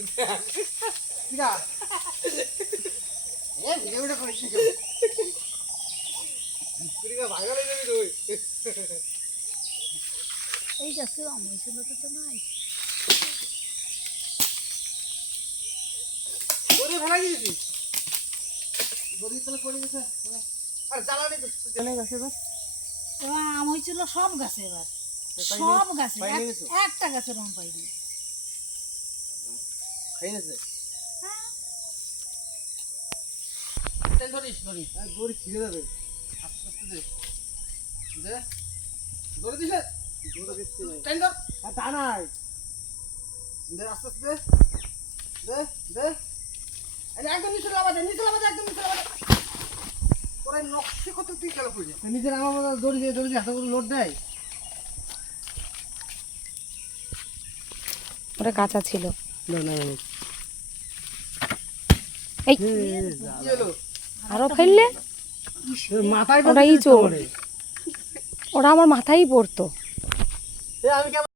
কিরা এ ভিডিওটা করিস কেন পুরিকা ভাগালে যাবি তুই এই গাছে আম হয়েছিল তো নাই ওরে ভালাই দিছিস গদি তলে পড়ে গেছে আর জ্বালানি তো চলে গেছে এবার আম হয়েছিল সব গাছে এবার সব গাছে একটা গাছের আম পাইনি খাই গেছে হ্যাঁ তেল ধরিস ধরিস আর দড়ি ছিঁড়ে যাবে আস্তে আস্তে দে দে দড়ি দিস দড়ি দিচ্ছি তেল ধর আর তা নাই দে আস্তে আস্তে দে দে আরে একদম নিচে লাবা দে একদম নিচে লাবা দে তোরে নকশি কত তুই গেল কই নিজের আমার দড়ি দিয়ে হাতে করে লোড দেয় ওটা কাঁচা ছিল। না না এই কি হলো আরো ফেললে মাথায় ওটা ইঁচড়, ওটা আমার মাথায় পড়তো। আমি